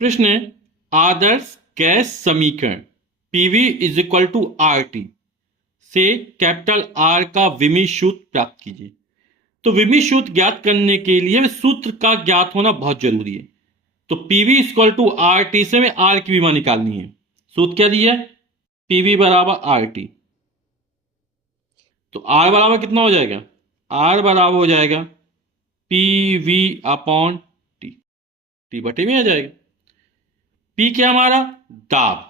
प्रश्न है, आदर्श गैस समीकरण PV is equal to R T से कैपिटल आर का विमीय सूत्र प्राप्त कीजिए। तो विमीय सूत्र ज्ञात करने के लिए सूत्र का ज्ञात होना बहुत जरूरी है। तो PV equal to R T से हमें आर की विमा निकालनी है। सूत्र क्या दिया है? पीवी बराबर आर टी। तो आर बराबर कितना हो जाएगा? आर बराबर हो जाएगा पीवी अपॉन टी, टी बटे में आ जाएगा। पी क्या हमारा? दाब।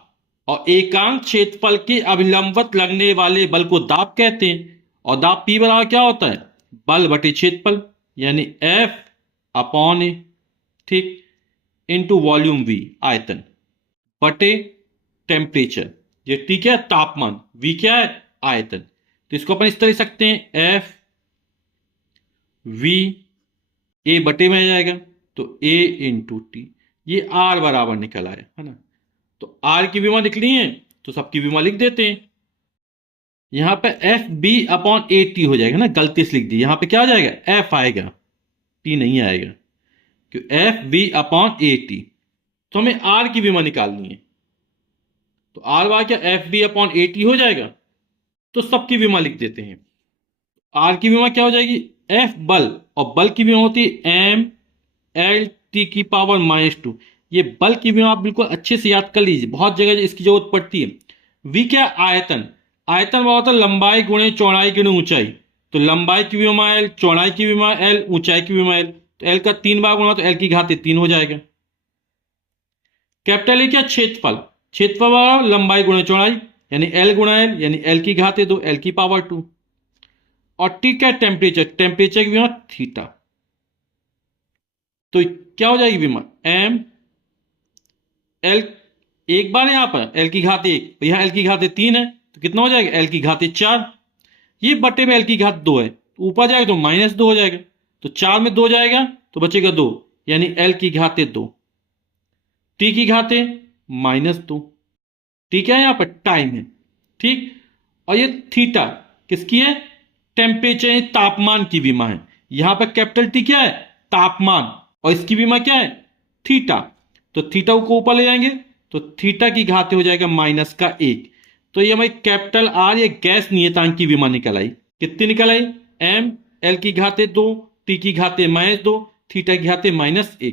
और एकांक क्षेत्रफल के अभिलंबवत लगने वाले बल को दाब कहते हैं। और दाब पी बराबर क्या होता है? बल बटे क्षेत्रफल, यानी एफ अपॉन ए, ठीक, इंटू वॉल्यूम वी आयतन बटे टेम्परेचर। ये टी क्या है? तापमान। वी क्या है? आयतन। तो इसको अपन इस तरह लिख सकते हैं, एफ वी ए बटे में आ जाएगा, तो ए इंटू टी। ये आर बराबर निकल आया है ना। तो आर की विमा निकली है तो सबकी विमा लिख देते हैं। यहां पे F B upon A T हो जाएगा ना, गलती से लिख दी। यहां पे क्या आ जाएगा? एफ आएगा, टी नहीं आएगा, क्यों? F B upon A T. तो हमें आर की विमा निकालनी है। तो आर बार क्या? F B upon A T हो जाएगा। तो सबकी विमा लिख देते हैं। आर की विमा क्या हो जाएगी? एफ बल, और बल की विमा होती है एम एल टी की पावर -2। ये बल की विमा आप बिल्कुल अच्छे से याद कर लीजिए, बहुत जगह इसकी जरूरत पड़ती है। वी क्या? आयतन। आयतन वो होता है लंबाई गुणे चौड़ाई गुणे ऊंचाई। तो लंबाई की विमा एल, चौड़ाई की विमा एल, ऊंचाई की विमा एल। तो एल का 3 बार गुणा तो एल की घात 3 हो जाएगा। कैपिटल ए क्या? क्षेत्रफल। क्षेत्रफल बराबर लंबाई गुणे चौड़ाई, यानी एल गुणा एल, यानी एल की घात 2, एल की पावर 2। और टी क्या? टेम्परेचर। टेम्परेचर की विमा थीटा। तो क्या हो जाएगी विमा? एम एल, एक बार यहां पर एल की घात 1, यहां एल की घात 3 है, तो कितना हो जाएगा? एल की घात 4। ये बटे में एल की घात 2 है, तो ऊपर जाएगा तो -2 हो जाएगा। तो 4 में 2 जाएगा तो बचेगा 2, यानी एल की घात 2, टी की घात -2। ठीक है, यहां पर टाइम है, ठीक। और ये थीटा किसकी है? टेम्परेचर, तापमान की विमा है। यहां पर कैपिटल टी क्या है? तापमान। और इसकी विमा क्या है? थीटा। तो थीटा को ऊपर ले जाएंगे तो थीटा की घात हो जाएगा -1। तो ये हमारी कैपिटल आर, ये गैस नियतांक की विमा निकल आई। कितनी निकल आई? एम एल की घात 2, टी की घात -2, थीटा की घात -1।